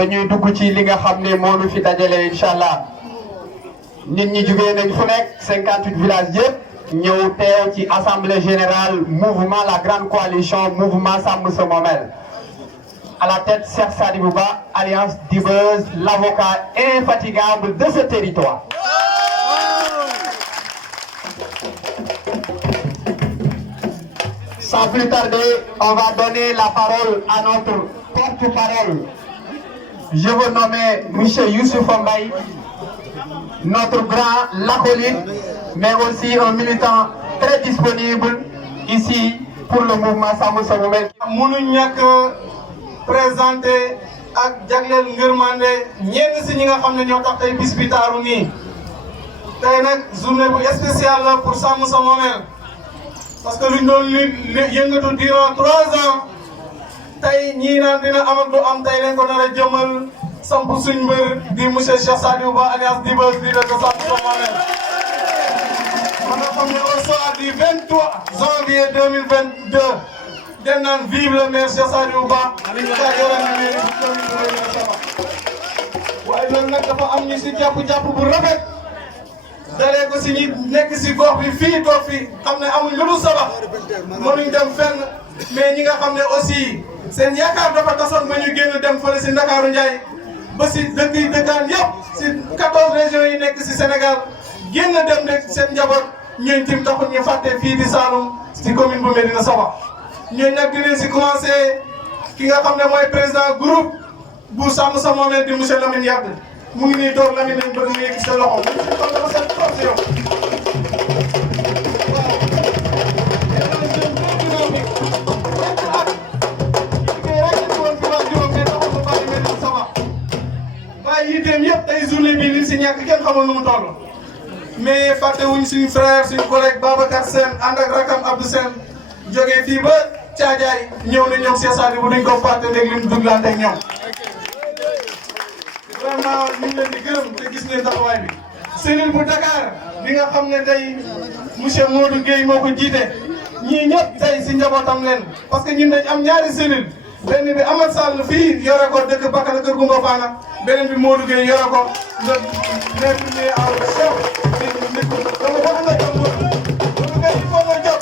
dañuy dugg ci li nga xam ne moo ñu fi dajale incha allah nit ñi jugee nañ fu nekk 58 villages yëpp ñëw teew ci assemblée générale mouvement la grande coalition mouvement Sàmm Sa Moomeel à la tête Cheikh Sadibou Ba alliance Dibeuse l'avocat infatigable de ce territoire. Sans plus tarder, on va donner la parole à notre porte-parole. Je veux nommer M. Youssouf Mbaye, notre grand acolyte, mais aussi un militant très disponible ici pour le mouvement Sàmm Sa Moomeel. mënuñ ñàkk présenté ak jagleel ngërmande ñenn si ñi nga xam ne ñoo tax tey bis bi taaru nii tey nag journée bu spéciale la pour Sàmm Sa Moomeel parce que luñ doon yëngatu durant 3 ans tey ñii naan dina am ak du am tey lañ ko nar a jëmal samp suñ mbër di monsieur Cheikh Sadibou Ba alliance Dibeuse leader de Sàmm Sa Moomeel. ma nga xam ne au soir du 23 janvier 2022 den naan vive le maire Cheikh Sadibou Ba kaa yoran na mairie bu commune bu Médina Sabakh waaye loolu nag dafa am ñu si jàpp bu rafet dalee ko si ñi nekk si gox bi fii toog fi xam ne amuñ lu dul Sabakh mënuñ dem fenn mais ñi nga xam ne aussi seen yaakaar dafa tasoon ba ñu génn dem fële si Ndakaaru Ndiaye ba si dëkk yi dëkkaan yëpp si 14 régions yi nekk si Sénégal génn dem rek seen njaboot ñooñu tim taxul ñu fàtte fii di Saloum si commune bu Médina Sabakh ñooñu nag dinañ si commencé ki nga xam ne mooy président groupe bu Sàmm Sa Moomeel di monsieur Lamine Yade mu ngi nii toog Lamine lañ bëgg mu yëg sa loxo kon dafa seen trop si yow. waaye yitteem yëpp tey journée bii li si ñàkk kenn xamul nu mu toll mais fàttewuñ suñu frère suñu collègue Babacar Sène ànd ak rakam Abdou Sène jógee fii ba Caajaay ñëw na ñoom Cheikh Sadibou duñ ko fàtte léegi li mu duglaante ak ñoom vraiment ñu ngi leen di gërëm te gis ngeen taxawaay bi. cellule bu Dakar bi nga xam ne tey monsieur Modou Guèye moo ko jiite ñii ñëpp tey si njabootam leen parce que ñun dañ am ñaari cellule benn bi Amath Sall fii yore ko dëkk Bakala Kër Goumba Fana beneen bi Modou Guèye yore ko le premier en chef nit ko donc wax nga jom Modou Guèye il faut nga jóg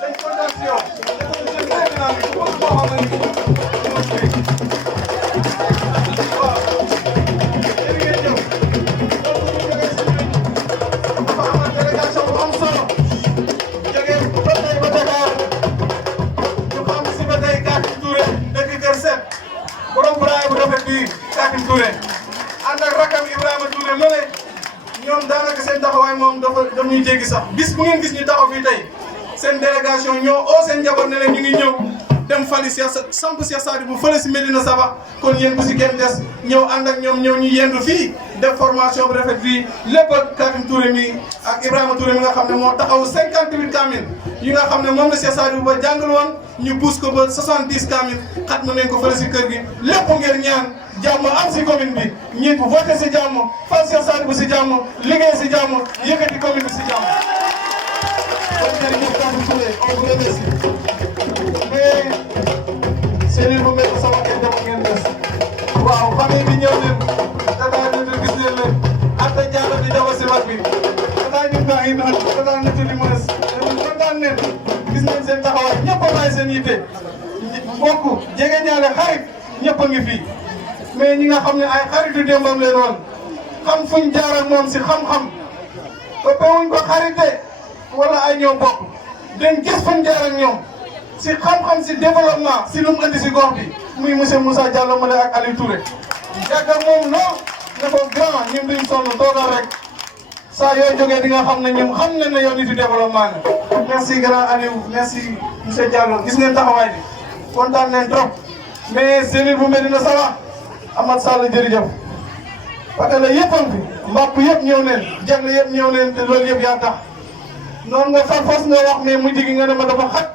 dañ kontaan si yow dafa jeune très dynamique ku bëgg koo xam ne waaw yéen ngeen ñëw dafa amal délégation bu am solo jógee ba tey ba Dakar ñu xam si ba tey Katim Touré dëkk Kër Set borom braay bu rafet bi Katim Touré ànd ak rakam Ibrahima Touré ma ne ñoom daanaka seen taxawaay moom dafa ñuy jéggi sax bis bu ngeen gis ñu taxaw fii tey seen délégation ñoo oo seen njaboot ne leen ñu ngi ñëw dem fali samp Cheikh Sadibou fële si Médina Sabakh kon yéen bu si kenn des ñëw ànd ak ñoom ñëw ñu yendu fii def formation bu rafet fii lépp ak Katim Touré mi ak Ibrahima Touré mi nga xam ne moo taxaw 58 kamil yi nga xam ne moom la Cheikh Sadibou Ba jàngal woon ñu pousse ko ba 70 kamil xat ma nañ ko fële si kër gi lépp ngeen ñaan jàmm am si commune bi ñi voté si jàmm fal Cheikh Sadibou si jàmm liggéey si jàmm yëkkati commune bi si jàmm. kon jërëjëf Katim Touré on vous remercie mais cellule bu Médina Sabakh kenn demoon ngeen des waaw famille bi ñëw leen tata ñu gis leen leen Anta Diallo di jabar si mag bi tata ñu baax yi noonu tata na ci li mu des kontaan leen gis ngeen seen taxawaay ñëpp a bàyyi seen yitte mbokk jege ñaale xarit ñëpp a ngi fii mais ñi nga xam ne ay xaritu démbam leen woon xam fuñ jaar ak moom si xam-xam ba wuñ ko xarite wala ay ñoom bokk dañ gis fuñ jaar ak ñoom si xam-xam si développement si lu mu andi si gox bi muy monsieur Moussa Diallo Male ak Aliou Touré yàgg ak moom non ne ko grand ñun duñ sonn toogal rek saa yooyu jógee di nga xam ne ñoom xam nañ ne yow nit yi développement nga. merci grand Aliou merci monsieur Diallo gis ngeen taxawaay bi kontaan nañ trop mais cellule bu Médina Sabakh Amath Sall jërëjëf parce que la yëppam fi mbàpp yëpp ñëw neen jagle yëpp ñëw neen te loolu yëpp yaa tax noonu nga farfos nga wax mais mujj gi nga ne ma dafa xat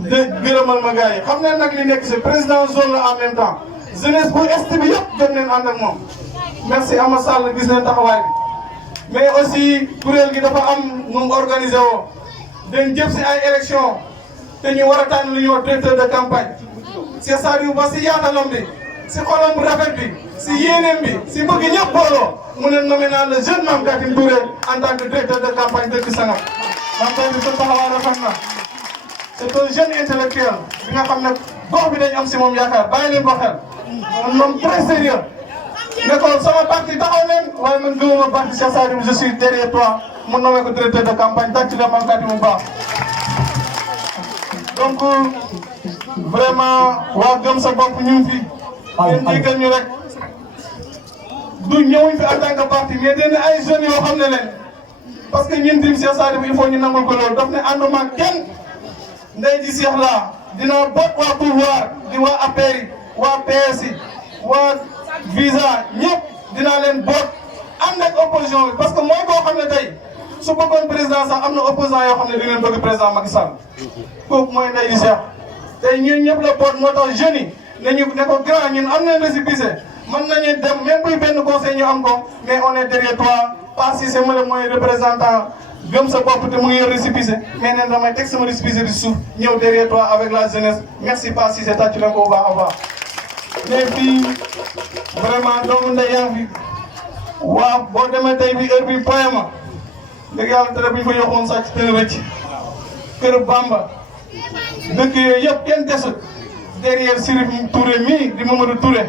de gërëmal ma gars yi xam ne nag li nekk si président zone la en même temps jeunesse bu est bi yëpp jot neen ànd ak moom merci Amath Sall gis neen taxawaay bi mais aussi kuréel gi dafa am nu mu organisé woo dañ jëm si ay élection te ñu war a tànn lu ñuy wax directeur de campagne Cheikh Sadibou Ba si yaatalam bi si xolam bu rafet bi si yéeneem bi si bëgg ñëpp booloo mu ne nommé naa le jeune Mame Katim Touré en tant que directeur de campagne dëkk Sangam. Mame Katim sa taxawaay rafet na c'est un jeune intellectuel bi nga xam ne gox bi dañu am si moom yaakaar bàyyi leen ko xel un homme très sérieux ne ko sama parti taxaw leen waaye man gëmuma parti Cheikh Sadibou je suis derrière toi mu nommé ko directeur de campagne tàcc na Mame Katim bu baax. donc vraiment waa gëm sa bopp ñu ngi fi. ngeen jéggal ñu rek du ñëwuñ fi en tant que parti mais dañ ne ay jeunes yoo xam ne leen parce que ñun tim Cheikh Sadibou il faut ñu nangul ko loolu daf ne ànduma kenn ndey di Cheikh laa dina boot waa pouvoir di waa APR yi waa PS yi waa Visa ñëpp dinaa leen boot ànd ak opposition bi parce que mooy koo xam ne tey su bëggoon président sax am na opposant yoo xam ne dinañ bëgg président Macky Sall kooku mooy ndey di Cheikh tey ñun ñëpp la boot moo tax jeunes yi nañu ne ko grand ñun am nañ récépissé mën nañu dem même buy benn conseil ñu am ko mais on est derrière toi pas si c'est moi mooy représentant gëm sa bopp te mu ngi yor récépissé mais neen damay teg sama récépissé di suuf ñëw derrière toi avec la jeunesse merci pas si c'est tàcc na ko bu baax a baax mais fii vraiment doomu ndey yaa fi waaw boo demee tey bi heure bi poyema dëgg yàlla tere bu ñu fa yokkoon sàcc te rëcc kër Bamba dëkk yooyu yëpp kenn desut derrière Sirif Touré mii di Mamadou Touré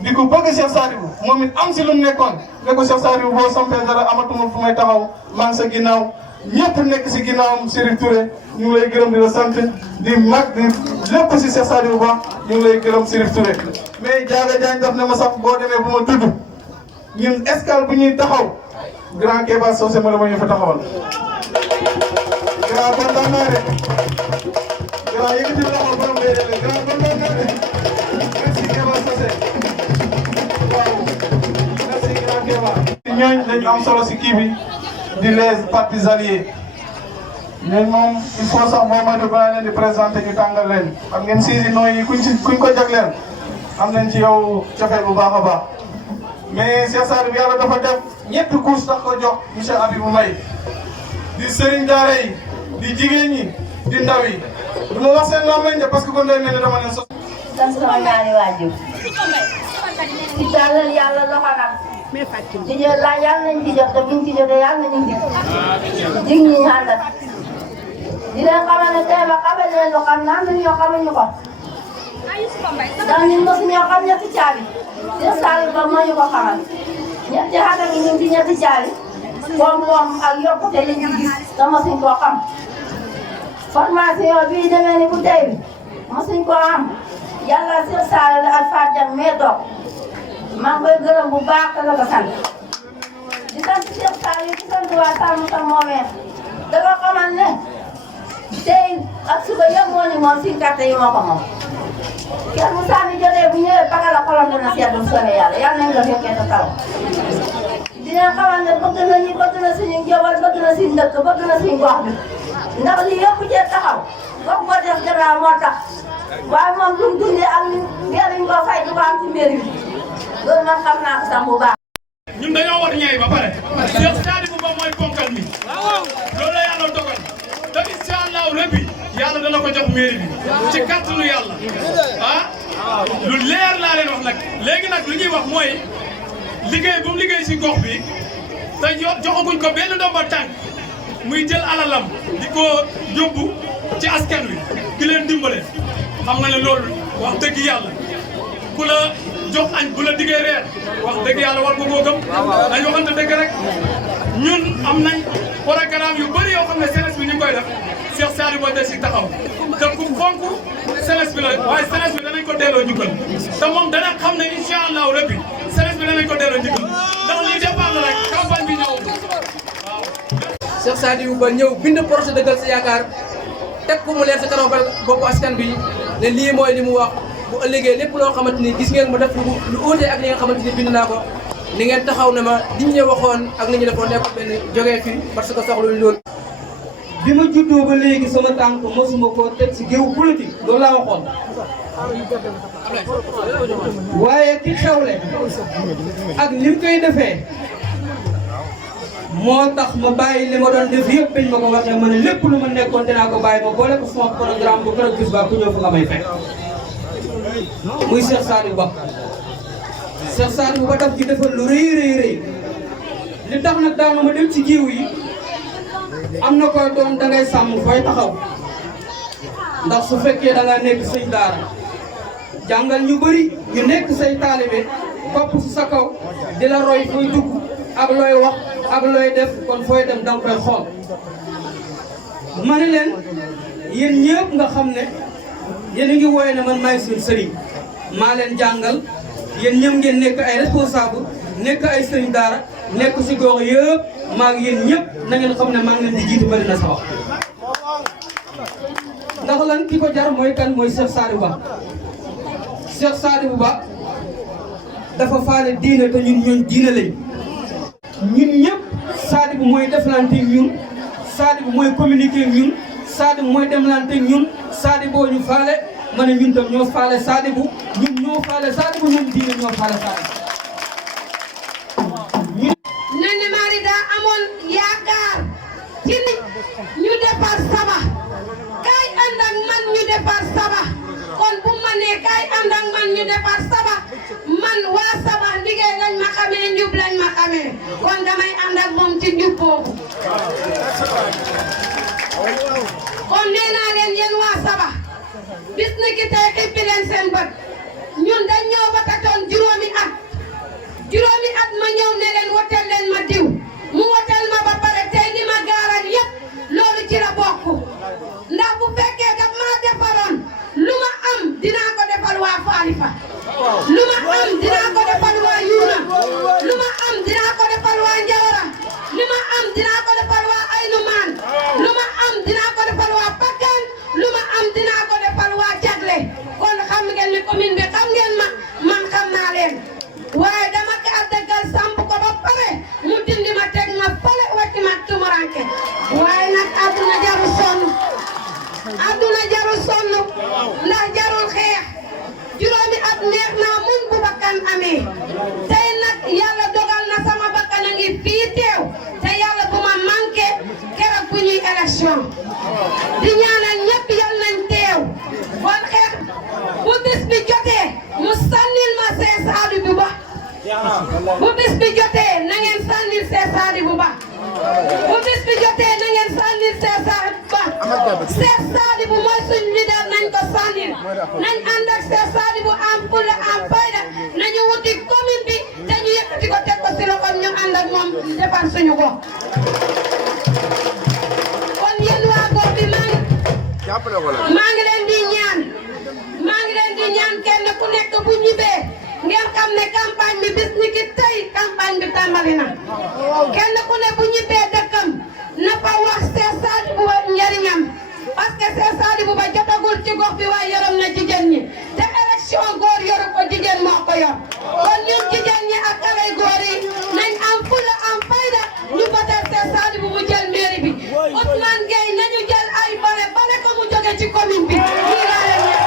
di ko bëgg Cheikh Sadibou moom it am si lu mu nekkoon ne ko Cheikh Sadibou boo sampee dara amatuma fu may taxaw maa ngi sa ginnaaw ñëpp nekk si ginnaawam Sirif Touré ñu ngi lay gërëm di la sant di mag di lépp si Cheikh Sadibou ba ñu ngi lay gërëm Sirif Touré mais Diaga Diagne daf ne ma sax boo demee bu ma tudd ñun escale bu ñuy taxaw grand Kéba Socé ma la ma ñu fa taxawal grand kontaan naa de grand yëkkati loxo borom day dele grand kontaan naa de merci Kéba Socé waaw merci grand Kéba ñooñ dañu am solo si kii bi di les partis alliés ñooñu moom il faut sax boo ma di balaa leen di présenté ñu tàngal leen xam ngeen siisi nooy kuñ ko jagleel am nañ ci yow cofeel bu baax a baax mais Cheikh Sadibou yàlla dafa def ñetti couche tax ko jox monsieur Abibou Mbaye di sëriñ daara yi di jigéen ñi di ndaw yi du ma wax seen làmmiñ de parce que kon day mel ni dama leen sos. sant sama ñaari waajur ci tàllal yàlla loxo nag di jël la yàlla nañ ci jot te buñ ci jotee yàlla nañu dig ñi àndal di leen xamal ne tey ba xamal leen lu xam naan nañ ñoo xamuñu ko ndax ñun mosu ñoo xam ñetti caabi Cheikh Sadibou ba moo ñu ko xamal ñetti xatam yi ñu ci ñetti caabi koom-koom ak yokkute lañ ci gis te mosuñ koo xam formation bii demee ni bu tey bi mosuñ koo am yàlla Cheikh Sadibou ak Fatou Diagne mee toog maa ngi koy gërëm bu baax te la ko sant di sant Cheikh Sadibou di sant waa Sàmm Sa Moomeel da nga xamal ne tey ak suba yëpp moo ni moom suñu carte yi moo ko moom kenn mu sànni jotee bu ñëwee baka la xolam dana seetlu soobee yàlla yàlla nañu la fekkee te taw dina xamal ne bëgg nañu bëgg na suñu njaboot bëgg na suñu dëkk bëgg na suñu gox bi ndax li yëpp cee taxaw gox boo def gannaaw moo tax waaye moom lu mu dundee ak njëriñ ko fay du ko am ci mbir mi loolu man xam naa ko sax bu baax. ñun dañoo war ñeey ba pare Cheikh Sadibou ba mooy ponkal mi loolu la yàlla dogal te incha allahu rabbi yàlla dana ko jox mairie bi ci kàttanu yàlla lu leer laa leen wax nag léegi nag lu ñuy wax mooy liggéey bu mu liggéey si gox bi te joxaguñ ko benn ndomba tànk muy jël alalam di ko yóbbu ci askan wi di leen dimbale xam nga ne loolu wax dëgg yàlla ku la jox añ bu la diggee reer wax dëgg yàlla war ko koo gëm dañ waxante dëgg rek ñun am nañ programme yu bëri yoo xam ne jeunesse bi ñu koy def Cheikh Sadibou da si taxaw te ku fonk jeunesse bi la waaye jeunesse bi danañ ko delloo njukkal te moom dana xam ne incha allahu rabbi jeunesse bi danañ ko delloo njukkal ndax lii départ la rek campagne bi ñëw waaw. Cheikh Sadibou ba ñëw bind projet Dëggal Sa Yaakaar teg ko mu leer sa kanam boppu askan bi ne lii mooy li mu wax bu ëllëgee lépp loo xamante ni gis ngeen mu def lu uute ak li nga xamante ni bind naa ko ni ngeen taxaw ne ma diñ ñu waxoon ak li ñu defoon nekk benn jógee fi parce que soxluñ loolu. bi ma juddoo ba léegi sama tànk mosuma koo teg si géewu politique loolu laa waxoon waaye ki xewle ak ni mu koy defee moo tax ma bàyyi li ma doon def yëpp bañ ma ko waxee ma ne lépp lu ma nekkoon dinaa ko bàyyi ma boole ko sama programme bu keroog gis ba ku ñëw fu nga may fekk muy Cheikh Sadibou Ba Cheikh Sadibou Ba daf ci defal lu rëy li tax nag daana ma dem ci giiw yi am na koy doon da ngay sàmm fooy taxaw ndax su fekkee da nga nekk sëñ daara jàngal ñu bëri ñu nekk say taalibe topp si sa kaw di la roy fooy dugg ak looy wax ak looy def kon fooy dem danga koy xool ma ne leen yéen ñëpp nga xam ne yéen a ngi wooye ne man maay seen sëriñ maa leen jàngal yéen ñëpp ngeen nekk ay responsable nekk ay sëriñ daara nekk si gox yëpp maa ngi yéen ñëpp na ngeen xam ne maa ngi leen di jiitu bari na sa wax ndax lan ki ko jar mooy kan mooy Cheikh Sadibou Ba Cheikh Sadibou Ba dafa faale diine te ñun ñooñ diine lañ ñun ñëpp Sadibou mooy deflante ñun Sadibou mooy communiquer ñun Sadibou mooy demlante ñun Sadibou ñu faale ma ne ñun tam ñoo faale Sadibou ñun ñoo faale Sadibou ñun diine ñoo faale Sadibou. Néné Marie daa amoon yaakaar ci nit ñu defar Saba kaay ànd ak man ñu defar Saba kon bu ma nee kaay ànd ak man ñu defar Saba man waa Saba liggéey lañ ma xamee njub lañ ma xamee kon damay ànd ak moom ci njub boobu kon nee naa leen yéen waa Saba bis ni ki tey xippi leen seen bët ñun dañ ñoo batatoon juróomi at ma ñëw ne leen wotel leen ma diw mu wotel ma ba pare tey li ma gaaral yépp loolu ci la bokk ndax bu fekkee daf maa defaloon lu ma am dinaa ko defal waa Faalifa lu ma am dinaa ko defal waa Yuuna lu ma am dinaa ko defal waa Njawara lu ma am dinaa ko defal waa Aynumaan lu ma am dinaa ko defal waa Pakkaan lu ma am dinaa ko defal waa Jagle kon xam ngeen ni commune bi xam ngeen ma man xam naa leen waaye dama ka dëggal samp ko ba pare mu dindi ma teg ma fale wacc ma tumuranke waaye nag àdduna jarul sonn ndax jarul xeex juróomi at neex naa mun bu bakkan amee tey nag yàlla dogal na sama bakkan a ngi fii teew te yàlla bu ma manqué keroog bu ñuy élection di ñaanal ñëpp yal nañ teew kon xeex bu bis bi jotee mu sànnil ma Cheikh Sadibou Ba bu bis bi jotee na ngeen sànnil Cheikh Sadibou Ba bu bis bi jotee na ngeen sànnil Cheikh Sadibou Ba Cheikh Sadibou mooy suñu leader nañ ko sànnil nañ ànd ak Cheikh Sadibou am fulla am fayda nañu wuti commune bi te ñu yëkkati ko teg ko si loxoom ñu ànd ak moom defar suñu ko kon yéen waa gox bi maa ngi leen di ñaan kenn ku nekk bu ñibbee ngeen xam ne campagne bi bis ni ki tey campagne bi tàmbali na kenn ku ne bu ñibbee dëkkam na fa wax Cheikh Sadibou Ba njariñam parce que Cheikh Sadibou Ba jotagul ci gox bi waaye yorom na jigéen ñi te élection góor yoru ko jigéen moo ko yor kon ñun jigéen ñi ak xale góor yi nañ am fulla am fayda ñu voter Cheikh Sadibou mu jël mairie bi Ousmane Gueye nañu jël ay bale ko mu jóge ci commune bi lii laa leen ñaan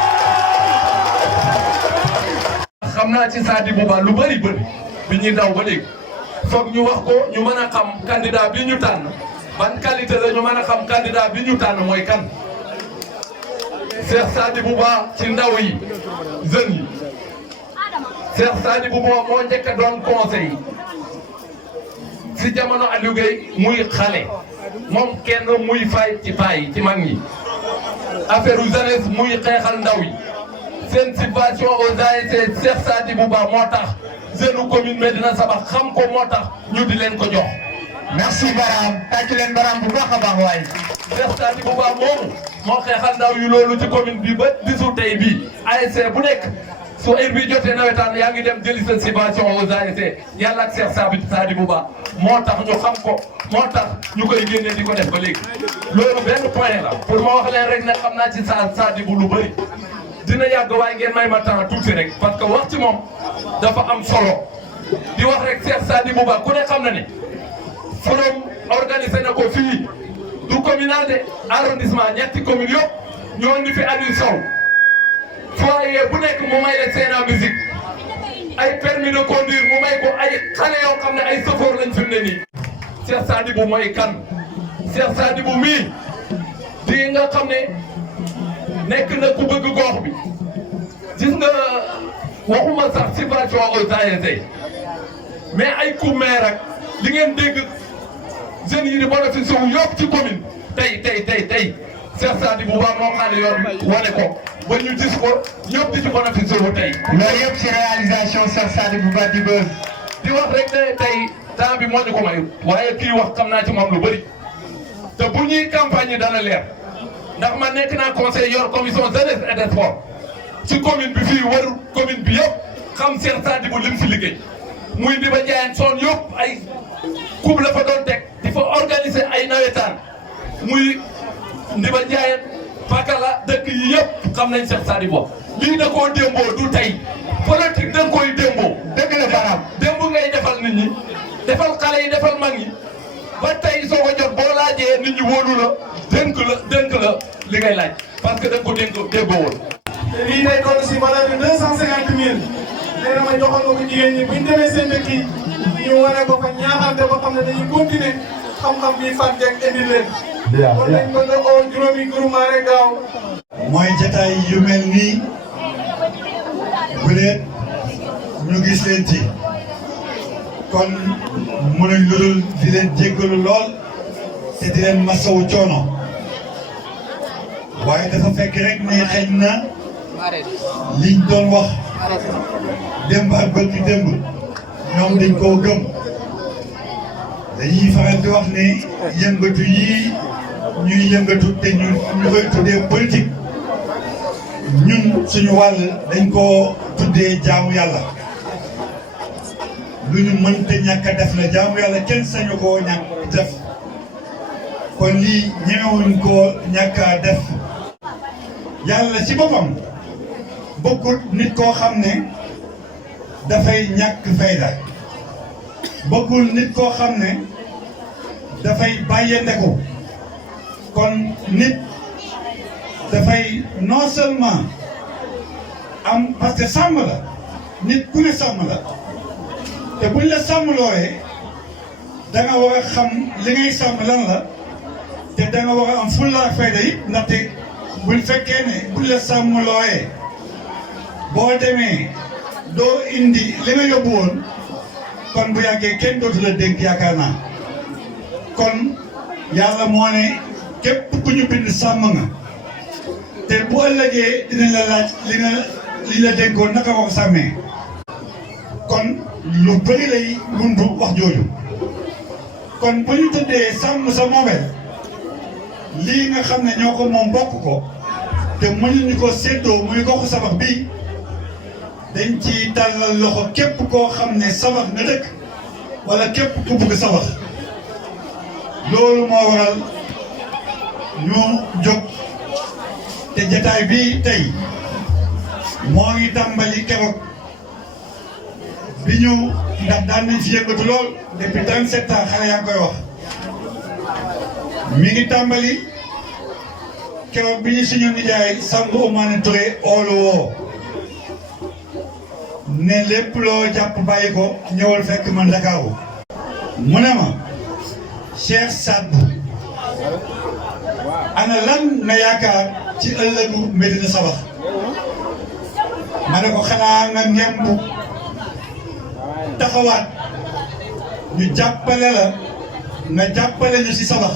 xam naa ci Sadibou Ba lu bëri bi ñuy daw ba léegi foog ñu wax ko ñu mën a xam candidat bi ñu tànn ban qualité la ñu mën a xam candidat bi ñu tànn mooy kan Cheikh Sadibou Ba ci ndaw yi jeunes yi Cheikh Sadibou Ba moo njëkk a doon conseil si jamono Aliou Gueye muy xale moom kenn muy fay ci paa ci mag ñi affaire jeunesse muy xeexal ndaw yi seen subvention aux ASC Cheikh Sadibou Ba moo tax jeune commune Médina Sabakh xam ko moo tax ñu di leen ko jox. merci Baram tàcc leen Baram bu baax a baax waay. Cheikh Sadibou Ba moomu moo xeexal ndaw yu loolu ci commune bi ba bisu tey bii ASC bu nekk su heure bi jotee nawetaan yaa ngi dem jëli sa subvention aux ASC yàlla ak Cheikh Sadibou Ba moo tax ñu xam ko moo tax ñu koy génnee di ko def ba léegi. loolu benn point la pour ma wax leen rek ne xam naa ci Sadibou lu bëri. dina yàgg waaye ngeen may ma temps tuuti rek parce que wax ci moom dafa am solo di wax rek Cheikh Sadibou Ba ku ne xam na ne forum organisé na ko fii du communal de arrondissement ñetti commune yëpp ñoo indi fi Aliou Sow foyer bu nekk mu may leen Sena musique ay permis de conduire mu may ko ay xale yoo xam ne ay chauffeur lañ fi mu ne nii. Cheikh Sadibou mooy kan Cheikh Sadibou mii di nga xam ne nekk na ku bëgg gox bi gis nga waxuma sax subvention aux ASC mais ay coût maire ak li ngeen dégg jeunes yi di bénéficié wu yëpp ci commune tey Cheikh Sadibou Ba moo xam ne yoon wane ko ba ñu gis ko ñëpp di ci bénéficié wu tey. loolu yëpp ci réalisation Cheikh Sadibou Ba di bës. di wax rek ne tey temps bi moo ñu ko may waaye kii wax xam naa ci moom lu bëri te bu ñuy campagne yi dana leer ndax man nekk naa conseil yor commission jeunesse et des sports ci commune bi fii wër commune bi yëpp xam Cheikh Sadibou lim si liggéey muy di ba jaayeen son yëpp ay coupe la fa doon teg di fa organiser ay nawetaan muy Ndiba Ndiaye Pakala dëkk yi yëpp xam nañ Cheikh Sadibou lii da koo démboo du tey politique da nga koy démboo. dëgg la Faraam démb ngay defal nit ñi defal xale yi defal mag ñi ba tey soo ko jot boo laajee nit ñi wóolu la dénk la li ngay laaj parce que da nga ko déggoo woon. te lii day toll si valeur de 250 000 nee na ma joxal ko jigéen ñi bu ñu demee seen dëkk yi ñu wane ko fa ñaaxante ba xam ne dañuy continuer xam-xam bi fan jeeg indi leen. kon nañ ko nga oo juróomi groupement rek gaaw. mooy jotaay yu mel nii bu leen ñu gis leen ci kon mënuñ lu dul di leen jéggalu lool te di leen masawu coono waaye dafa fekk rek ne xëy na liñ doon wax démb ak bëgg démb ñoom dañ koo gëm dañuy faral di wax ne yëngatu yii ñuy yëngatu te ñu koy tuddee politique ñun suñu wàll dañ koo tuddee jaamu yàlla lu ñu mënta ñàkk a def la jaamu yàlla kenn sañu koo ñàkk def kon lii ñemewuñ koo ñàkk a def yàlla ci boppam bokkul nit koo xam ne dafay ñàkk fayda bokkul nit koo xam ne dafay bàyyee ndeku kon nit dafay non seulement am parce que sàmm la nit ku ne sàmm la te buñ la sàmm looyee da nga war a xam li ngay sàmm lan la te da nga war a am fulla ak fayda yi ndaxte buñ fekkee ne buñ la sàmm looyee boo demee doo indi li nga yóbbu woon kon bu yàggee kenn dootu la dénk yaakaar naa kon yàlla moo ne képp ku ñu bind sàmm nga te bu ëllëgee dinañ la laaj li la dénkoon naka ko sàmmee kon lu bëri lay wundu wax jooju kon bu ñu tëddee sàmm sa moomeel lii nga xam ne ñoo ko moom bokk ko te mënuñu ko séddoo muy goxu sabax bii dañ ci tàllal loxo képp koo xam ne sabax nga dëkk wala képp ku bugg sabax loolu moo waral ñu jóg te jataay bi tey moo ngi tàmbali keroog bi ñu ndax daan nañ fi yëngatu lool depuis 37 ans xale yaa ngi koy wax mi ngi tàmbali keroog bi ñu suñu nijaay Sambou Oumane Touré oolu woo ne lépp loo jàpp bàyyi ko ñëwal fekk man Ndakaaru mu ne ma Cheikh Sadibou ana lan nga yaakaar ci ëllëgu Médina Sabax ma ne ko xanaa nga ngemb taxawaat ñu jàppale la nga jàppale ñu ci Sabax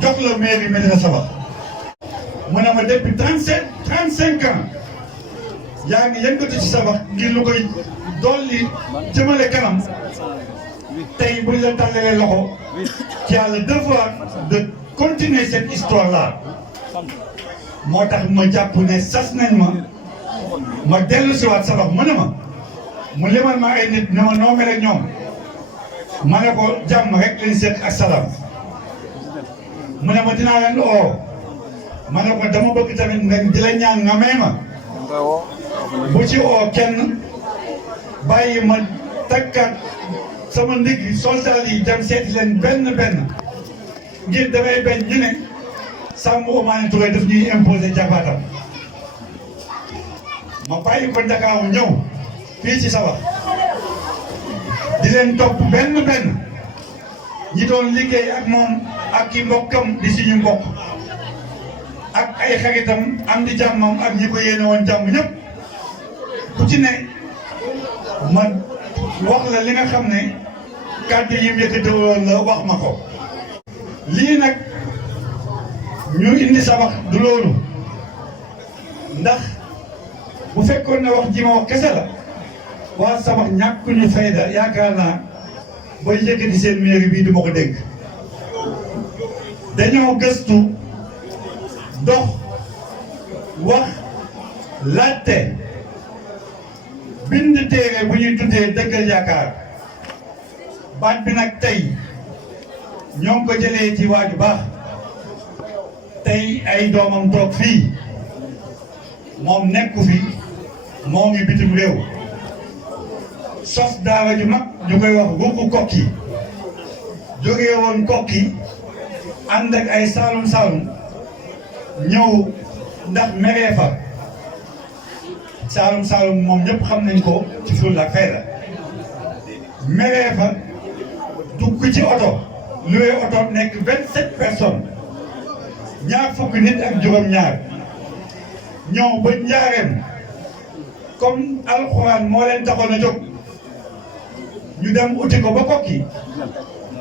jox la mairie Médina Sabax mu ne ma depuis 35 ans yaa ngi yëngatu ci Sabax ngir lu koy dolli jëmale kanam tey buñ la tàllalee loxo ci yàlla devoir de continuer cette histoire là moo tax ma jàpp ne sas nañ ma dellu si waat Sabax mu ne ma mu limal ma ay nit ne ma noo mel ak ñoom ma ne ko jàmm rek lañ seet ak salaam mu ne ma dinaa leen oo ma ne ko dama bëgg tamit nga di la ñaan nga may ma bu ci oo kenn bàyyi ma takkaat sama ndigg soldat yi dem seeti leen benn ngir damay bañ ñu ne Sambou Oumane Touré daf ñuy imposer jabaatam ma bàyyi ko Ndakaaru ñëw fii ci Sabax di leen topp benn ñi doon liggéey ak moom ak ki mbokkam di suñu mbokk ak ay xaritam am di jàmmam ak ñi ko yéene woon jàmm ñëpp ku ci ne ma wax la li nga xam ne kàddu yi mu yëkkati woon la wax ma ko lii nag ñu indi sabax du loolu ndax bu fekkoon ne wax ji ma wax kese la waa sabax ñàkk ñu fayda yaakaar naa ba yëkkati seen mairie bii du ma ko dégg dañoo gëstu dox wax laajte bind téere bu ñuy tuddee Dëggal Yaakaar baat bi nag tey ñoo ngi ko jëlee ci waaju baax tey ay doomam toog fii moom nekku fi moo ngi bitim réew sos daara ju mag ñu koy wax Ruuxu Kokki jógee woon Kokki ànd ak ay saalum saalum ñëw ndax meree fa saalum saalum moom ñëpp xam nañ ko ci fulla ak fayda meree fa dugg ci oto luwee oto nekk 27 personnes ñaar fukki nit ak juróom-ñaar ñëw ba njaareem comme alxuraan moo leen taxoon a jóg ñu dem uti ko ba Kokki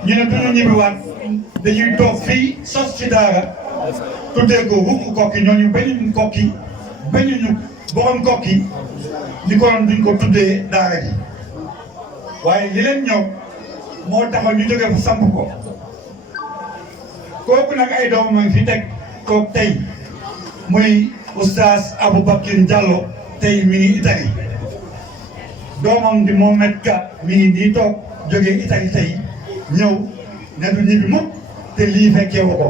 ñu ne duñu ñibbiwaat dañuy toog fii sos ci daara tuddee ko Ruuxu Kokki ñooñu bañuñu Kokki bañuñu borom Kokki li ko doon duñ ko tuddee daara ji waaye li leen ñëw moo taxaw ñu jóge fa samp ko kooku nag ay doomam a ngi fi teg toog tey muy oustaz Aboubakrin Diallo tey mi ngi Italie doomam di Mohamed Ka mi ngi nii toog jógee Italie tey ñëw ne du ñibbi mukk te lii fekkee wu ko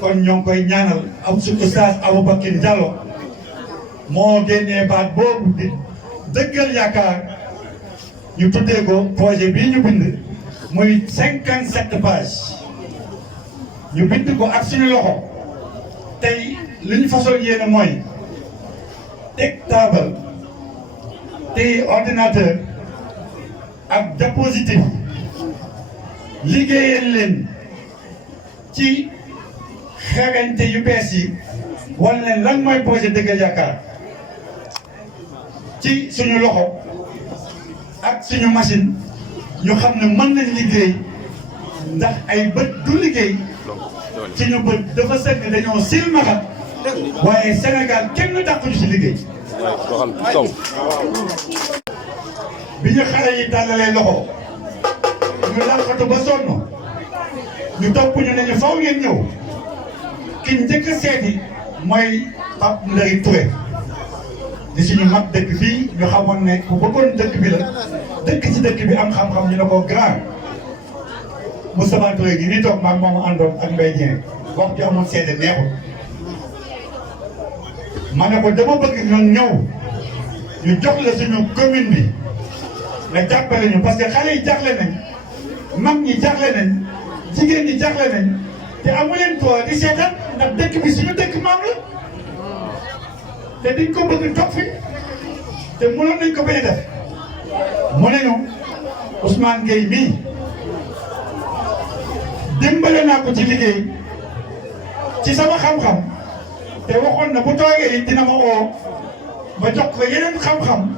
kon ñoo ngi koy ñaanal am su oustaz Aboubakrin Diallo moo génnee baat boobu di Dëggal Yaakaar ñu tuddee ko projet bii ñu bind muy 57 pages ñu bind ko ak suñu loxo tey li ñu façon yéene mooy teg taabal tey ordinateur ak diapositive liggéeyal leen ci xarañte yu bees yi wala leen lan mooy projet Dëggal Yaakaar ci suñu loxo ak suñu machine ñu xam ne mën nañ liggéey ndax ay bët du liggéey ci ñu bët dafa sëgg dañoo silmaxa waaye Sénégal kenn dàquñu ci liggéey bi ñu xale yi tàllalee loxo ñu làqatu ba sonn ñu topp ñu ne ñu faw ngeen ñëw ki njëkk a seeti mooy Pape Ndari Touré di suñu mag dëkk fii ñu xamoon ne ku bëggoon dëkk bi la dëkk ci dëkk bi am xam-xam ñu ne ko grand Moustapha Touré gi nii toog maag moom àndoon ak Mbaye Dieng wax ju amoon seede neexul ma ne ko dama bëgg ñun ñëw ñu jox la suñu commune bi nga jàppale ñu parce que xale yi jaaxle nañ mag ñi jaaxle nañ jigéen ñi jaaxle nañ te amu leen tool di seetal ndax dëkk bi suñu dëkk maam la te diñ ko bëgg toog fi te mënoon nañ ko bañ a def mu ne ñu Ousmane Gueye mii dimbale naa ko ci liggéey ci sama xam-xam te waxoon na bu toogee dina ma oo ma jox ko yeneen xam-xam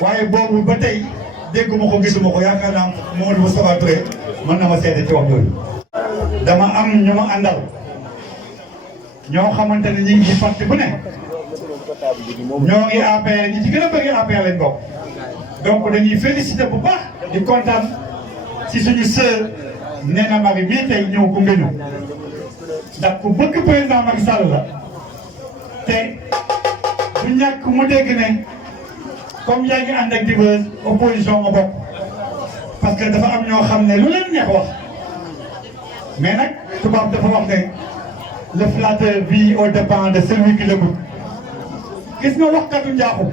waaye boobu ba tey dégguma ko gisuma ko yaakaar naa Mamadou Moustapha Touré mën na ma seede ci wax yooyu. dama am ñu ma àndal ñoo xamante ne ñu ngi ci parti bu ne ñoo ngi APR ñi ci gën a bëri APR lañ bokk donc dañuy félicité bu baax di kontaan ci suñu sœur Néné Marie mii tey ñëw gunge ñu ndax ku bëgg président Macky Sall la te du ñàkk mu dégg ne comme yaa ngi ànd ak diverse opposition nga bokk parce que dafa am ñoo xam ne lu leen neex wax mais nag tubaab dafa wax ne le flatteur vit aux dépens de celui qui l'écoute gis nga waxkatu njaaxum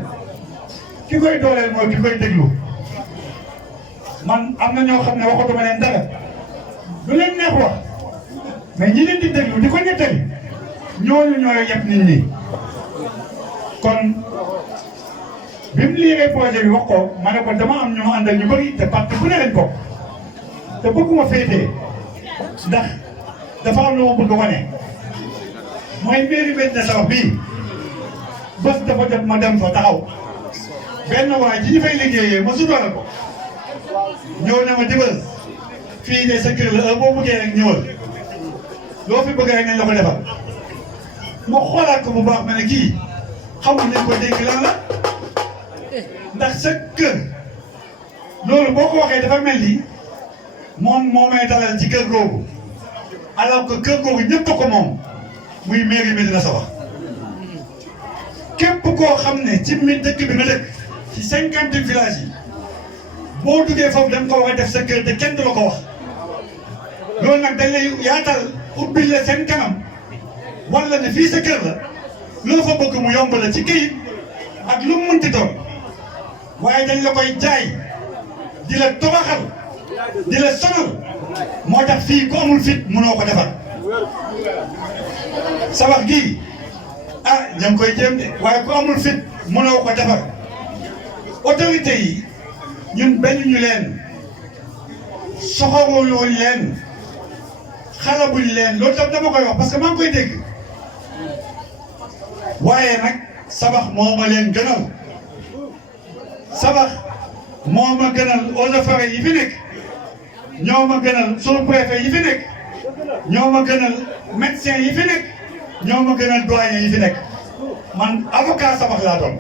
ki koy dooleel mooy ki koy déglu man am na ñoo xam ne waxatuma leen dara lu leen neex wax mais ñi leen di déglu di ko nettali ñooñu ñooy yëpp nit ñi kon bi mu liiree projet bi wax ko ma ne ko dama am ñu ma àndal ñu bëri te parti bu ne leen bokk te bëgguma féetee ndax dafa am lu ma bëgg a wane mooy mairie Médina Sabakh bii bés dafa jot ma dem fa taxaw benn waay ji ñu fay liggéeyee ma sutoon ko ñëw na ma dibal fii de sa kër la heure boo bëggee rek ñëwal loo fi bëgg rek nañ la ko defal ma xoolaat ko bu baax ma ne kii xamul nañ ko dégg lan la ndax sa kër loolu boo ko waxee dafa mel ni moom moo may dalal ci kër googu alors que kër googu ñëpp ko moom muy mairie Médina Sabakh képp koo xam ne ci mi dëkk bi nga dëkk ci 50 villages yi boo duggee foofu da nga ko war a def sa kër te kenn du la ko wax loolu nag dañ lay yaatal ubbil la seen kanam wala ne fii sa kër la loo fa bëgg mu yomb la ci këyit ak lu mu munti doon waaye dañ la koy jaay di la tobaxal di la sonal moo tax fii ku amul fit mënoo ko defar Sabakh gii ah ña ngi koy jéem de waaye ku amul fit mënoo ko defar autorité yi ñun benn ñu leen soxorul leen xalabuñ leen loolu tam dama koy wax parce que maa ngi koy dégg waaye nag Sabakh moo ma leen gënal Sabakh moo ma gënal eaux et forêts yi fi nekk ñoo ma gënal sous-préfet yi fi nekk ñoo ma gënal médecin yi fi nekk ñoo ma gënal doyen yi fi nekk man avocat Sabakh laa doon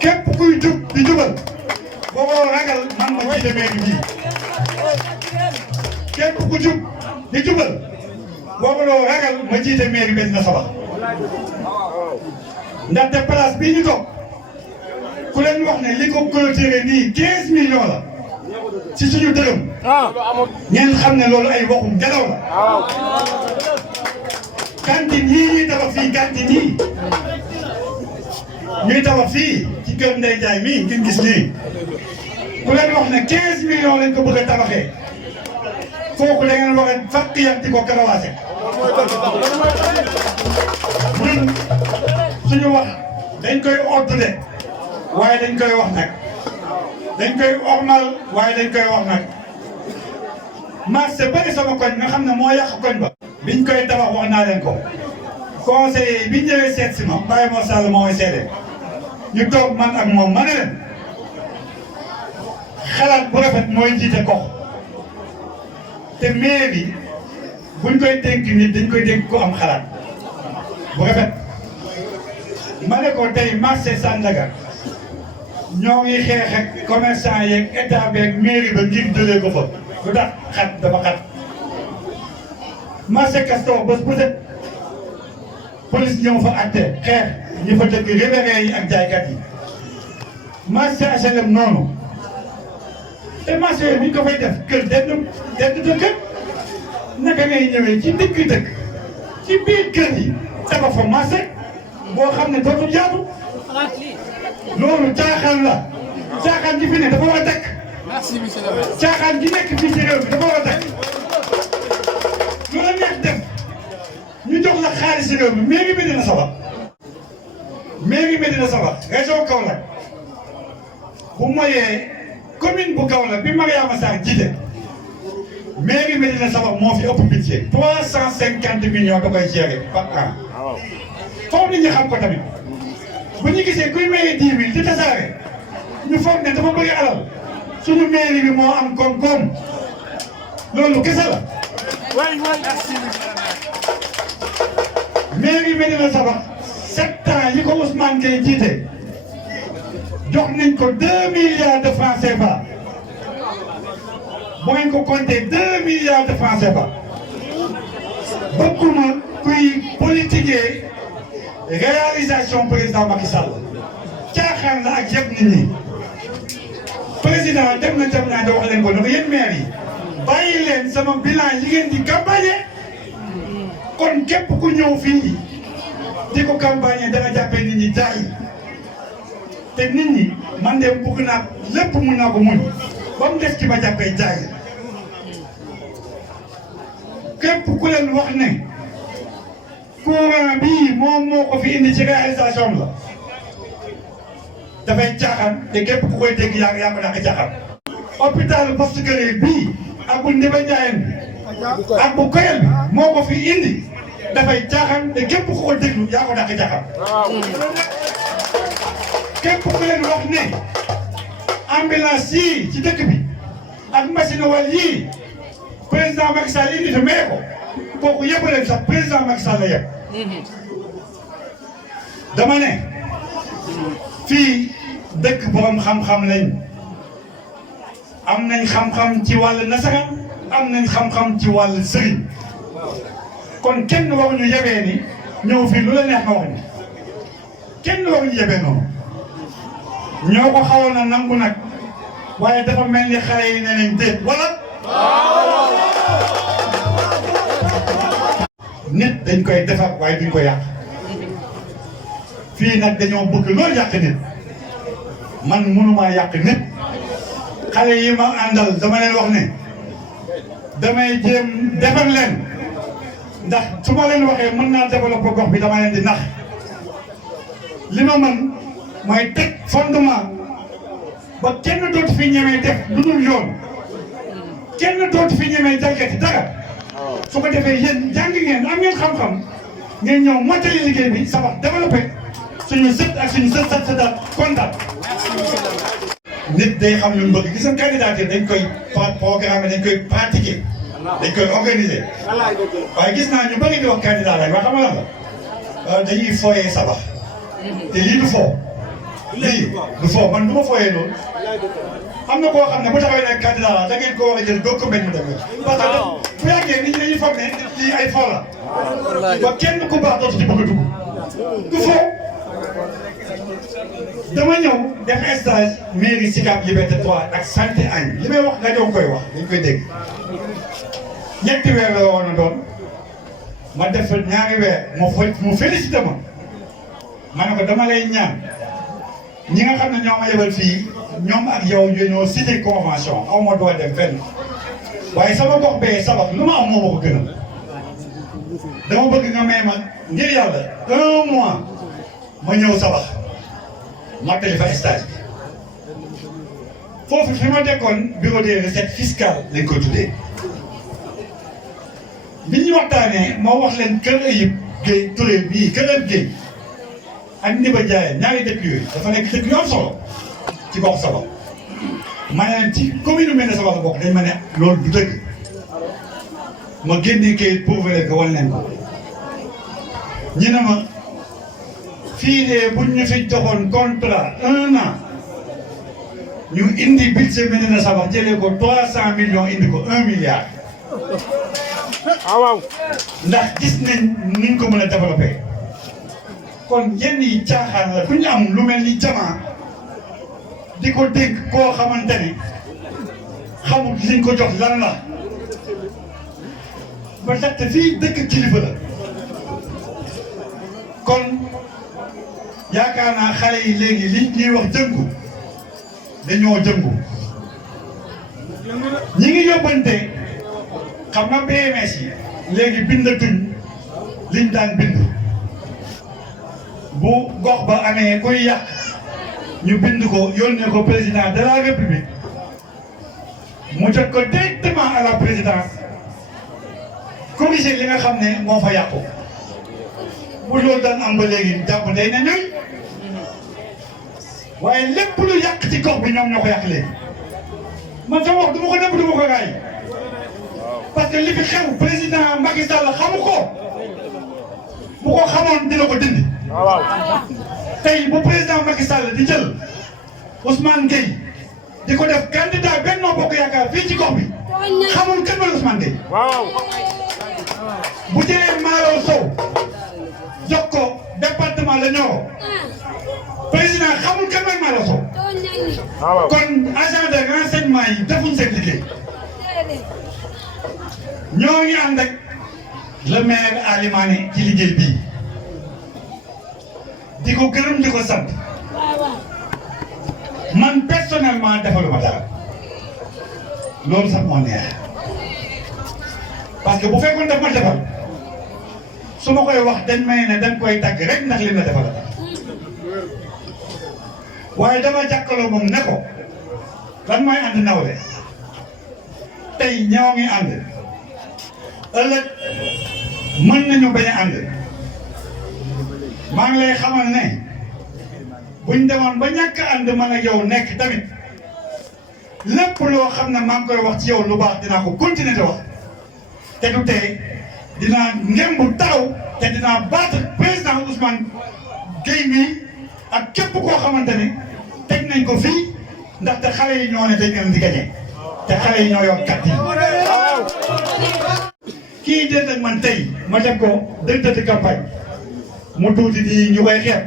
képp kuy jub di jubal boo ko ragal man ma jiite mairie bii képp ku jub di jubal boo ko ragal ma jiite mairie Médina Sabakh ndaxte place bii ñu toog ku leen wax ne li ko clôturé nii 15 millions la ci suñu dërëm ngeen xam ne loolu ay waxum ngelaw la cantine yii ñuy tabax fii cantine yii ñuy tabax fii ci kër Ndeye Ndiaye mii ngeen gis nii ku leen wax ne 15 millions lañ ko bëgg a tabaxee kooku da ngeen war a fàq yam di ko karawaase ñun suñu wax dañ koy ordre waaye dañ koy wax nag dañ koy ormal waaye dañ koy wax nag marché bari sama koñ nga xam ne moo yàq koñ ba biñ koy tabax wax naa leen ko conseiller bi ñëwee seet si ma Baye Mor Sall moo may seede ñu toog man ak moom ma ne leen xalaat bu rafet mooy jiite gox te mairie buñ koy dénk nit dañ koy dénk ko am xalaat bu rafet ma ne ko tey marché Sandaga ñoo ngi xeex ak commerçant yeeg état beeg mairie ba ngir jëlee ko fa lu tax xat dafa xat marché Castor bés bu set police ñëw fa àtte xeex ñi fa dëkk riverains yi ak jaaykat yi marché HLM noonu te marché yooyu bi ñu ko fay def kër denn dëkk naka ngay ñëwee ci dëkk ci biir kër yi tabax fa marché boo xam ne dootul yaatu loolu caaxaan la caaxaan gi fi ne dafa war a dakk caaxaan gi nekk fii ci réew mi dafa war a dakk lu la neex def ñu jox la xaalis ci réew mi mairie Médina Sabakh mairie Médina Sabakh région Kaolack bu moyee commune bu Kaolack bi Mariama Sarr jiite mairie Médina Sabakh moo fi ëpp budget 350 millions da koy gérer par an foofu nit ñi xam ko tamit bu ñu gisee kuy maye 10 000 di tasaare ñu foog ne dafa bëri alal suñu mairie bi moo am koom-koom loolu kese la. mairie Médina Sabakh 7 ans yi ko Ousmane Gueye jiite jox nañ ko 2 milliards de francs CFA bu ngeen ko compté 2 milliards de francs CFA bokkuma kuy politiquer réalisation président Macky Sall caaxaan la ak yëpp nit ñi président dem na da wax leen ko ne ko yéen maire yi bàyyi leen sama bilan yi ngeen di campagne kon képp ku ñëw fii di ko campagne dana jàppee nit ñi jaay te nit ñi man de bëgg naa lépp mun naa ko muñ ba mu des ci ma jàppee jaay képp ku leen wax ne courant bii moom moo ko fi indi ci réalisation la dafay caaxaan te képp ku koy dégg yaa ko dàq caaxaan. hôpital Poste Kër bii ak bu Ndéba Ndiayeen bi ak bu Koyel bi moo ko fi indi dafay caaxaan te képp ku ko déglu yaa ko dàq caaxaan. képp ku leen wax ne ambulance yii ci dëkk bi ak machine wal yii président Macky Sall indi fi maye ko kooku yëpp leen sax président Macky Sall la yëpp. dama ne fii dëkk borom xam-xam lañ am nañ xam-xam ci wàllu nasaraan am nañ xam-xam ci wàllu sëriñ kon kenn waruñu yebee ni ñëw fii lu la neex nga wax ni kenn waruñu yebee noonu ñoo ko xawoon na nangu nag waaye dafa mel ni xale yi ne nañ déet wala nit dañ koy defar waaye duñ ko yàq fii nag dañoo bëgg loolu yàq nit man mënumaa yàq nit xale yi ma àndal dama leen wax ne damay jéem defar leen ndax su ma leen waxee mën naa développer gox bi dama leen di nax li ma mën mooy teg fondement ba kenn dootu fi ñemee def lu dul yoon kenn dootu fi ñemee jalgati dara su ko defee yéen jàng ngeen am ngeen xam-xam ngeen ñëw mottali liggéey bi sa wax développé suñu sët ak suñu sët daal kontaan. nit day xam lu mu bëgg gis nga candidature dañ koy programme dañ koy pratiquer dañ koy organiser waaye gis naa ñu bëri di wax candidat lañ wax xam nga la dañuy fooyee sabax te lii du foo lii du foo man du ma fooyee loolu am na koo xam ne bu taxawee nekk candidat la da ngeen ko war a jël doo ko mel mu dem parce que bu yàggee nit ñi dañuy foog ne lii ay foo la ba kenn ku baax dootu ci bëgg a dugg du foo dama ñëw def stage mairie Sicap Liberté 3 ak santé añ li may wax nga doon koy wax dañ koy dégg ñetti weer la woon a doon ma def ñaari weer mu félicité ma ne ko dama lay ñaan ñi nga xam ne ñoo ma yebal fii ñoom ak yow ñoo signé convention aw ma doo dem fenn waaye sama gox bee sabax lu ma am moo ma ko gënal dama bëgg nga may ma ngir yàlla 1 mois ma ñëw sabax mottali fa stage bi foofu fi ma dekkoon bureau des recettes fiscales lañ ko tuddee bi ñu waxtaanee moo wax leen kër Ayib Guèye Touré bii kër Ayib Guèye ak Ndiba Ndiaye ñaari dëkk yooyu dafa nekk dëkk yu am solo ci gox Sabax ma ne leen ci commune Médina Sabax la bokk dañ ma ne loolu du dëgg ma génnee kayit prouvé ko wan leen ko ñu ne ma fii de buñ ñu fi joxoon contrat 1 an ñu indi budget Médina Sabax jëlee ko 300 millions indi ko 1 milliard. waaw ndax gis nañ niñ ko mën a développé kon yenn yi caaxaan la bu ñu am lu mel ni jamaa di ko dégg koo xamante ne xamul liñ ko jox lan la ba ndaxte fii dëkk kilifa la kon yaakaar naa xale yi léegi liñ ñuy wax jëngu dañoo jëngu ñi ngi yóbbante xam nga BMS yi léegi bindatuñ liñ daan bind bu gox ba amee kuy yàq ñu bind ko yónnee ko président de la république mu jot ko directement à la présidence corriger li nga xam ne moo fa yàqu bu loolu daan am ba léegi jàpp day ne ñooy waaye lépp lu yàq ci gox bi ñoom ñoo ko yàq léegi man sama wax du ma ko def du ma ko raay parce que li fi xew président Macky Sall xamu ko bu ko xamoon dina ko dindi. tey bu président Macky Sall di jël Ousmane Gueye di ko def candidat Benno Bokk Yaakaar fii ci gox bi xamul kan mooy Ousmane Gueye. bu jëlee Malo Sow jox ko département la Nioro président xamul kan mooy Malo Sow. kon agent de renseignement yi defuñ seen liggéey. ñoo ngi ànd ak le maire Alimane ci liggéey bii di ko gërëm di ko sant man personnellement defaluma dara loolu sax moo neex parce que bu fekkoon daf ma defal su ma koy wax dañ may ne dañ koy tàgg rek ndax li ma defal la waaye dama jàkkaloo moom ne ko lan mooy ànd nawle tey ñoo ngi ànd ëllëg mën nañu bañ a ànd maa ngi lay xamal ne buñ demoon ba ñàkk ànd man ak yow nekk tamit lépp loo xam ne maa ngi koy wax ci yow lu baax dinaa ko continuer di wax te du tey dinaa ngemb taxaw te dinaa battre président Ousmane Gueye mi ak képp koo xamante ne teg nañ ko fii ndaxte xale yi ñoo ne dañ leen di gagné te xale yi ñoo yor kat yi. kii dégg ak man tey ma def ko directeur de campagne mu tuuti di ñu koy xeeb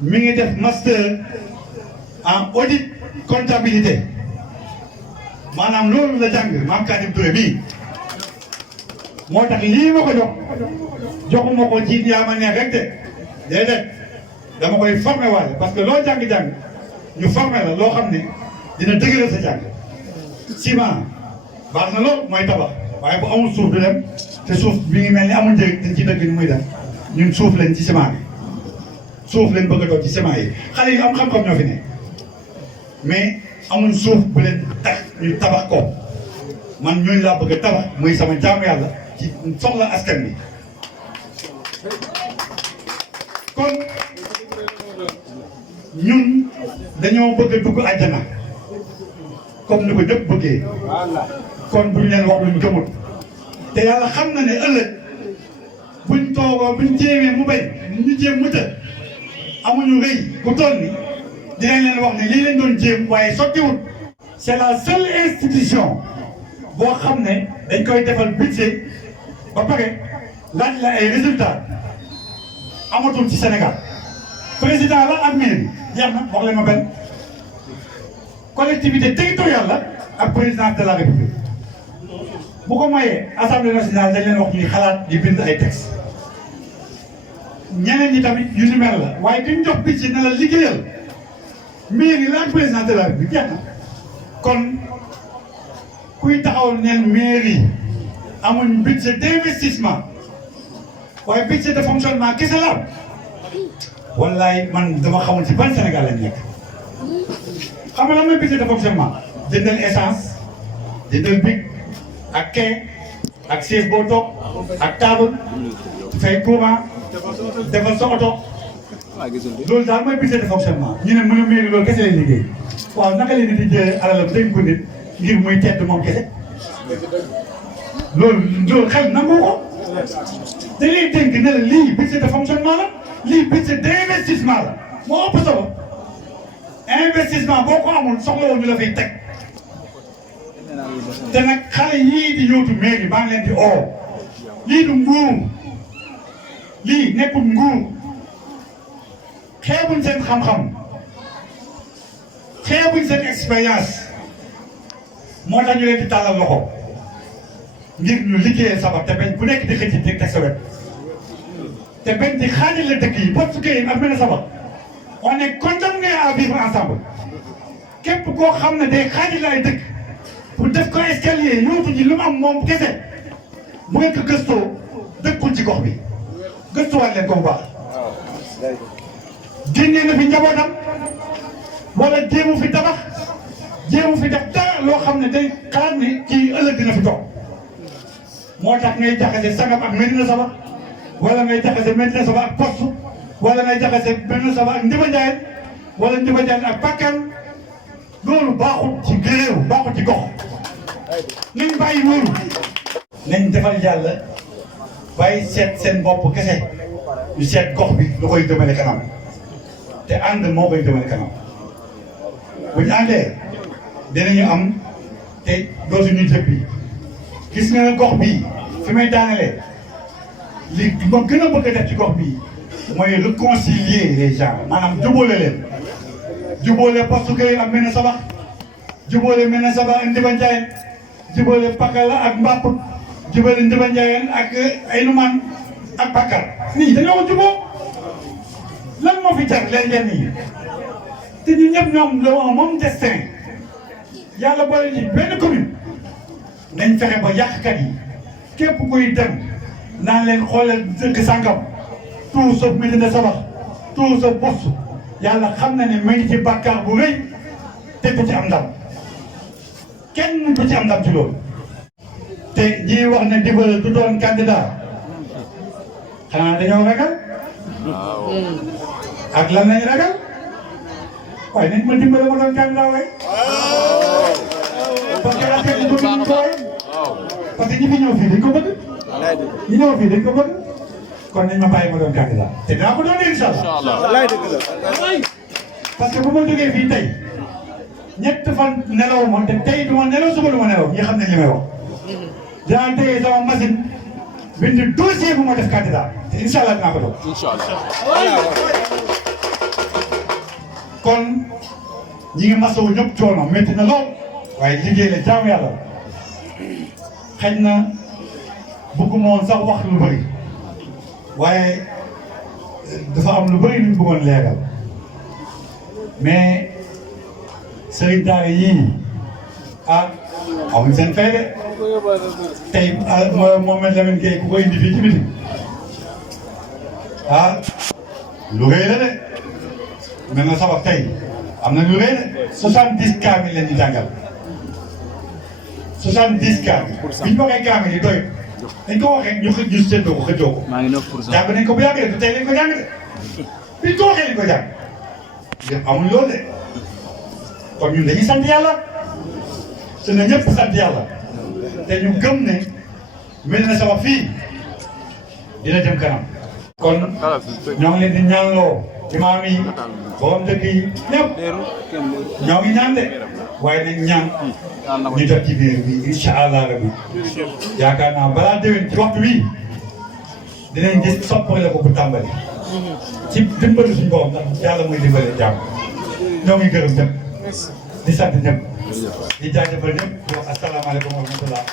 mi ngi def master en audit comptabilité maanaam loolu la jàng maam Kadim Touré bii moo tax lii ma ko joxuma ko ci yaa ma neex rek de déedéet dama koy formé waale parce que loo jàng-jàng ñu formé la loo xam ne dina dëgëral sa jàng ciment baax na lool mooy tabax waaye bu amul suuf du dem te suuf bi ngi mel ni amul njëriñ dañ ci dëgg ni muy def ñun suuf leen ci ciment bi suuf leen bëgg a doon ci ciment yi xale yi am xam-xam ñoo fi ne mais amul suuf bu leen tax ñu tabax ko man ñooñu laa bëgg a tabax muy sama jaamu yàlla ci soxla askan bi kon ñun dañoo bëgg a dugg àjjana comme ni ko ñëpp bëggee kon buñ leen wax luñ gëmul te yàlla xam na ne ëllëg buñ toogoo buñ jéemee mu bañ ñu jéem mu të amuñu rëy bu toll ni dinañ leen wax ne lii leen doon jéem waaye sottiwut c'est la seule institution boo xam ne dañ koy defal budget ba pare laaj la ay résultats amatul ci Sénégal président la ak mairie jeex na wax leen ma benn collectivité territoriale la ak président de la république bu ko mayee assemblée nationale dañ leen wax ñuy xalaat di bind ay textes ñeneen ñi tamit yu ni mel la waaye duñ jox budget ne la liggéeyal mairie la ak président de la république jeex na kon kuy taxaw neen mairie amuñ budget d'investissement waaye budget de fonctionnement kese la am wallaay man dama xamul ci ban Sénégal lañ nekk xam nga lan mooy budget de fonctionnement jëndal essence jëndal bic ak quai ak siège boo toog ak table fay courant defal sa oto loolu daal mooy budget de fonctionnement ñu ne mën a mairie loolu kese lay liggéey waaw naka leen di jëlee alalam dañ ko nit ngir muy tedd moom kese loolu xel nangu ko da lay dénk ne la lii budget de fonctionnement la lii budget d'investissement la moo ëpp solo investissement boo ko amul soxlawoo ñu la fay teg te nag xale yii di yóotu mairie maa ngi leen di oo lii du nguur lii nekkul nguur xeebuñ seen xam-xam xeebuñ seen expérience moo tax ñu leen di tàllal loxo ngir ñu liggéeyee sabar te bañ bu nekk di xëcc di teg sa wet te bañ di xaajale dëkk yi parce que ak benn sabar on est condamné à vivre ensemble képp koo xam ne day xaajale ay dëkk pour def ko escalier yóotu ji lu mu am moom kese bu ngeen ko gëstoo dëkkul ci gox bi gëstuwaat leen ko bu baax génnee na fi njabootam wala jéemu fi tabax jéemu fi def dara loo xam ne day xalaat ni ci ëllëg dina fi toog moo tax ngay jaxase Sangam ak Medina Saba wala ngay jaxase Medina Saba ak Poste wala ngay jaxase Medina Saba ak Ndiba Ndiaye wala Ndiba Ndiaye ak Bakel loolu baaxul ci réew baaxul ci gox nañ bàyyi loolu nañ defal yàlla bàyyi seet seen bopp kese ñu seet gox bi lu koy jëmale kanam te ànd moo koy jëmale kanam bu ñu àndee dinañu am te dootuñu jëppi gis nga gox bii fi may daanalee li ma gën a bëgg a def ci gox bii mooy réconcilier les gens maanaam jubóole leen jubóole Poste Gueye ak Medina Saba jubóole Medina Saba ak Ndiba Ndiaye jubóole Pakala ak Mbap jubóole Ndiba Ndiaye ak Aynoumane ak Bakar nii dañoo jubóo lan moo fi jar leen yenn yi te ñu ñëpp ñoom moom destin yàlla boole ci benn commune nañ fexe ba yàqkat yi képp kuy dem naan leen xoolal dëkk sàngam tout sauf Medina Saba tout sauf Poste yàlla xam na ne ma ngi ci bàkkaar bu rëy te du ci am ndam kenn du ci am ndam ci loolu te ñi wax ne Diba du doon candidat xanaa dañoo ragal ak lan lañ ragal waaye nañ ma dimbale ma doon candidat waay parce que affaire bi bëgg ñu ko waay parce que ñi fi ñëw fii dañ ko bëgg ñi ñëw fii dañ ko bëgg kon nañ ma bàyyi ma doon candidat te dinaa ko doon incha allah parce que bu ma jógee fii tey ñett fan nelaw ma te tey du ma nelaw suba du ma nelaw ñi xam ne li may wax dinaa téye sama machine bind dossier bu ma def candidat te incha allah dinaa ko doon. kon ñi ngi masawu ñëpp coono métti na lool waaye liggéey la jaamu yàlla xëy na bëgguma woon sax wax lu bëri waaye dafa am lu bëri lu ñu bëggoon leeral mais sëriñ daara yii ah amuñ seen fay de tey Mohamed Lamine Gueye ku ko indi fii ci biti ah lu rëy la de mel na sabab tey am na lu rëy de 70 kaamil leen di jàngal 70 kaamil biñ waxee kaamil yi doy dañ ko waxee ñu séddoo ko xëccoo ko jàng nañ ko bu yàggee te tey lañ ko jàng de biñ ko waxee lañ ko jàng yëpp amuñ loolu de kon ñun dañuy sant yàlla te na ñëpp sant yàlla te ñu gëm ne mel na sabab fii dina jëm kanam kon ñoo ngi leen di ñaanloo imaam yi borom dëkk yi ñëpp ñoo ngi ñaan de waaye nañ ñaan ñu jot ci biir bi incha allah rabbi yaakaar naa balaa déwén ci waxtu bii dinañ gis soppali la ko bu tàmbali ci dimbali suñu borom ndax yàlla mooy dimbali jàmm ñoo ngi gërëm ñëpp di sant ñëpp di jaajëfal ñëpp di wax asalaamaaleykum wa rahmatulah.